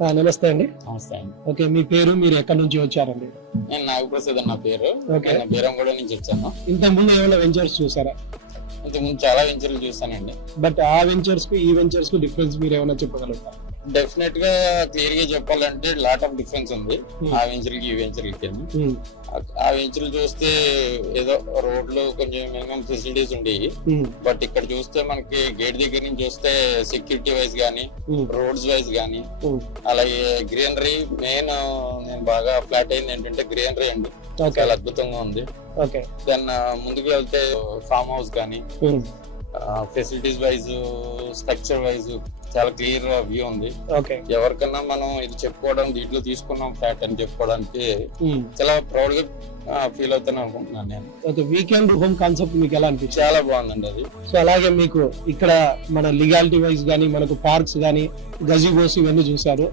నమస్తే అండి. నమస్తే అండి. ఓకే, మీ పేరు, మీరు ఎక్కడి నుంచి వచ్చారండి? నేను నాగప్రసాద్ నా పేరు. ఓకే. నేను బీరంగూడ నుంచి వచ్చాను. ఇంతకు ముందు ఏమైనా వెంచర్స్ చూసారా? ఇంతకుముందు చాలా వెంచర్లు చూసానండి. బట్ ఆ వెంచర్స్ కు ఈ వెంచర్స్ కు డిఫరెన్స్ మీరు ఏమైనా చెప్పగలుగుతారా? డెఫినెట్ గా క్లియర్ గా చెప్పాలంటే లాట్ ఆఫ్ డిఫరెన్స్ ఉంది ఆ వెంచర్కి ఈ వెంచర్కి. ఆ వెంచర్లు చూస్తే ఏదో రోడ్లు కొంచెం మినిమం ఫెసిలిటీస్ ఉండేవి. బట్ ఇక్కడ చూస్తే మనకి గేట్ దగ్గర నుంచి చూస్తే సెక్యూరిటీ వైజ్ గానీ, రోడ్స్ వైజ్ గానీ, అలాగే గ్రీనరీ మెయిన్ నేను బాగా ఫ్లాట్ అయింది ఏంటంటే గ్రీనరీ అండి. చాలా అద్భుతంగా ఉంది. దెన్ ముందుకు వెళ్తే ఫామ్ హౌస్ కానీ ఫెసిలిటీస్ వైజ్, స్ట్రక్చర్ వైజ్ చాలా క్లియర్ వ్యూ ఉంది. ఎవరికన్నా మనం ఇది చెప్పుకోవడం, దీంట్లో తీసుకున్నాం ఫ్లాట్ అని చెప్పుకోవడానికి చాలా ప్రౌడ్ గా ఫీల్ అవుతాను అనుకుంటున్నాను నేను. వీకెండ్ హోమ్ కాన్సెప్ట్ మీకు ఎలా అనిపించింది? చాలా బాగుందండి అది. సో అలాగే మీకు ఇక్కడ మన లీగాలిటీ వైజ్ గానీ, మనకు పార్క్స్ గానీ, గజిబోస్ ఇవన్నీ చూసారు.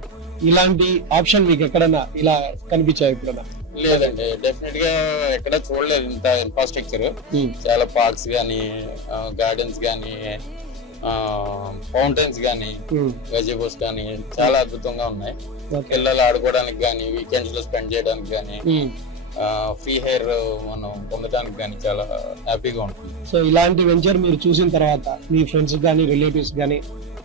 ఇలాంటి ఆప్షన్ మీకు ఎక్కడన్నా ఇలా కనిపించాయి ఎప్పుడన్నా? లేదండి, డెఫినెట్ గా ఎక్కడ చూడలేదు ఇంత ఇన్ఫ్రాస్ట్రక్చర్. చాలా పార్క్స్ గానీ, గార్డెన్స్ గానీ, ఫౌంటైన్స్ గానీ, గజిబోస్ గానీ చాలా అద్భుతంగా ఉన్నాయి. పిల్లలు ఆడుకోవడానికి గానీ, వీకెండ్స్ లో స్పెండ్ చేయడానికి గానీ, ఫ్రీ హెయిర్ మనం పొందడానికి గానీ చాలా హ్యాపీగా ఉంటుంది. సో ఇలాంటి వెంచర్ మీరు చూసిన తర్వాత మీ ఫ్రెండ్స్ గానీ, రిలేటివ్స్ గానీ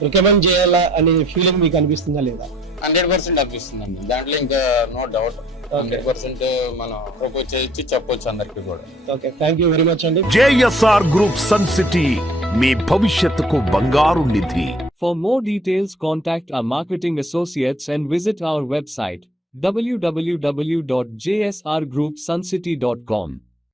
రికమెండ్ చేయాలా అనే ఫీలింగ్ మీకు అనిపిస్తుందా లేదా? 100% అనిపిస్తుందండి. దాంట్లో ఇంకా నో డౌట్. 100% మనం ప్రపోజ్ చేయొచ్చు, చెప్పొచ్చు అందరికి కూడా. Okay, thank you very much అండి. JSR Group Sun City, మీ భవిష్యత్తుకు బంగారు నిధి. For more details, contact our marketing associates and visit our website www.jsrgroupsuncity.com.